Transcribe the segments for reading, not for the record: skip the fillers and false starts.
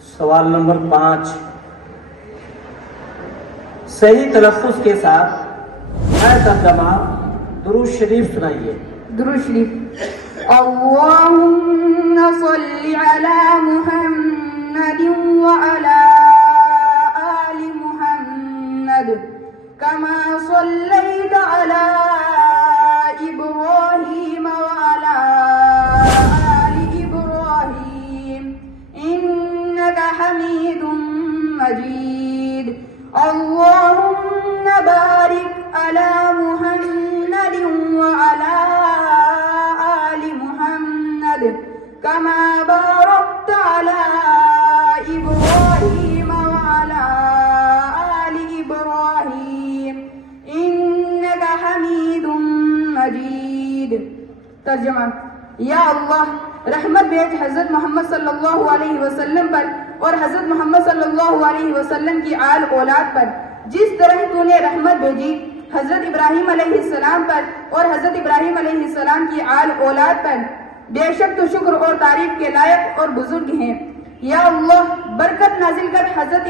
سوال نمبر 5، صحیح تلفظ کے ساتھ ترجمہ درود شریف سنائیے۔ درود شریف۔ اللہم صل علی محمد وعلی آل محمد کما صلیت علی ابراہیم وعلی آل ابراہیم انک حمید مجید۔ اللہم بارک علی محمد وعلی آل محمد کما بارکت علی ابراہیم وعلی آل ابراہیم انک حمید مجید۔ ترجمہ۔ یا اللہ رحمت بھیج حضرت محمد صلی اللہ علیہ وسلم پر اور حضرت محمد صلی اللہ علیہ وسلم کی آل اولاد پر، جس طرح تو نے رحمت بھیجی حضرت ابراہیم علیہ السلام پر اور حضرت ابراہیم علیہ السلام کی آل اولاد پر، بے شک تو شکر اور تعریف کے لائق اور بزرگ ہیں۔ یا اللہ برکت نازل کر حضرت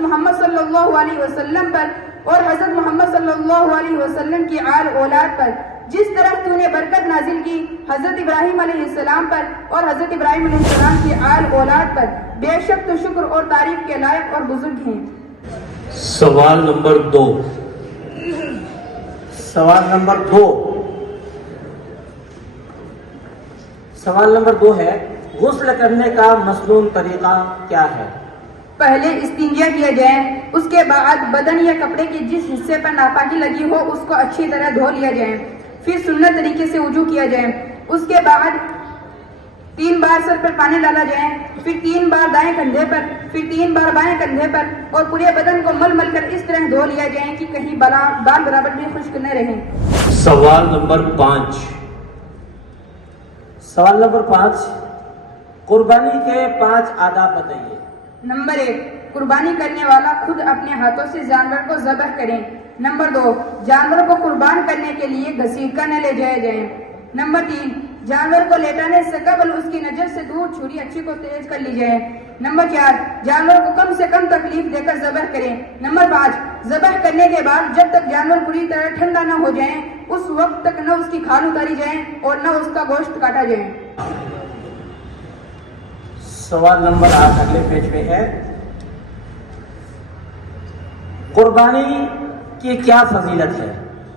محمد صلی اللہ علیہ وسلم پر اور حضرت محمد صلی اللہ علیہ وسلم کی آل اولاد پر، جس طرح تو نے برکت نازل کی حضرت ابراہیم علیہ السلام پر اور حضرت ابراہیم علیہ السلام کی آل اولاد پر، بے شک تو شکر اور تعریف کے لائق اور بزرگ ہیں۔ سوال نمبر 2۔ سوال نمبر 2 ہے، غسل کرنے کا مسنون طریقہ کیا ہے؟ پہلے استنجا کیا جائے، اس کے بعد بدن یا کپڑے کے جس حصے پر ناپاکی لگی ہو اس کو اچھی طرح دھو لیا جائے، پھر سنت طریقے سے وضو کیا جائے، اس کے بعد 3 بار سر پر پانی ڈالا جائے، پھر 3 بار دائیں کندھے پر، پھر 3 بار بائیں کندھے پر، اور پورے بدن کو مل مل کر اس طرح دھو لیا جائے کہ کہیں بال برابر بھی خشک نہ رہیں۔ سوال نمبر 5۔ سوال نمبر 5، قربانی کے 5 آداب بتائیے۔ نمبر 1، قربانی کرنے والا خود اپنے ہاتھوں سے جانور کو ذبح کریں۔ نمبر 2، جانور کو قربان کرنے کے لیے گھسیٹ نہ لے جائے جائیں۔ نمبر 3، جانور کو لیٹانے سے قبل اس کی نظر سے دور چھری اچھی کو تیز کر لی جائے۔ نمبر 4، جانور کو کم سے کم تکلیف دے کر ذبح کریں۔ نمبر 5، ذبح کرنے کے بعد جب تک جانور پوری طرح ٹھنڈا نہ ہو جائے اس وقت تک نہ اس کی کھال اتاری جائے اور نہ اس کا گوشت کاٹا جائے۔ سوال نمبر 8 اگلے پیج پہ ہے، قربانی کی کیا فضیلت ہے؟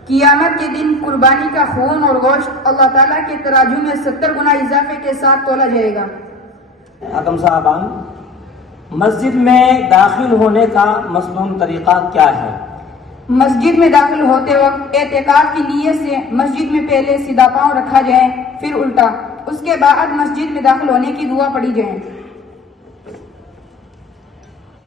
قیامت کے دن قربانی کا خون اور گوشت اللہ تعالیٰ کے ترازو میں 70 گنا اضافے کے ساتھ تولا جائے گا۔ حکم صاحبان، مسجد میں داخل ہونے کا مسنون طریقہ کیا ہے؟ مسجد میں داخل ہوتے وقت اعتکاف کی نیت سے مسجد میں پہلے سیدھا پاؤں رکھا جائے، پھر الٹا، اس کے بعد مسجد میں داخل ہونے کی دعا پڑھی جائے۔